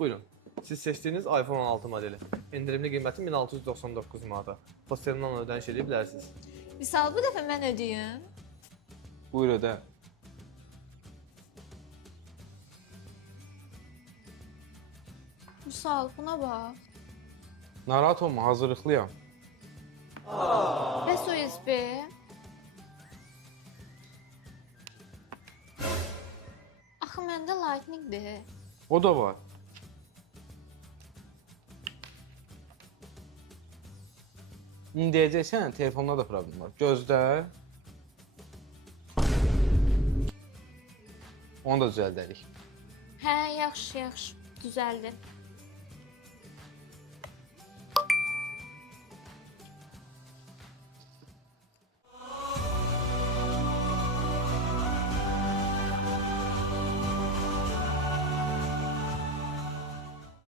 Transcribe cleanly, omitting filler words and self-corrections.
Buyurun. Siz seçdiyiniz iPhone 16 modeli. İndirimli qiyməti 1699 manata. Posterundan ödəniş edə bilərsiniz. Misal bu dəfə mən ödəyim. Buyur ödə. Misal buna bax. Narahat olma, hazırlıqlıyam. Bəs USB? Axı məndə Lightning-dir. O da var. İndi deyəcəksən, telefonda da problem var. Gözlə. Onu da düzəldərik. Hə, yaxşı, yaxşı. Düzəldi.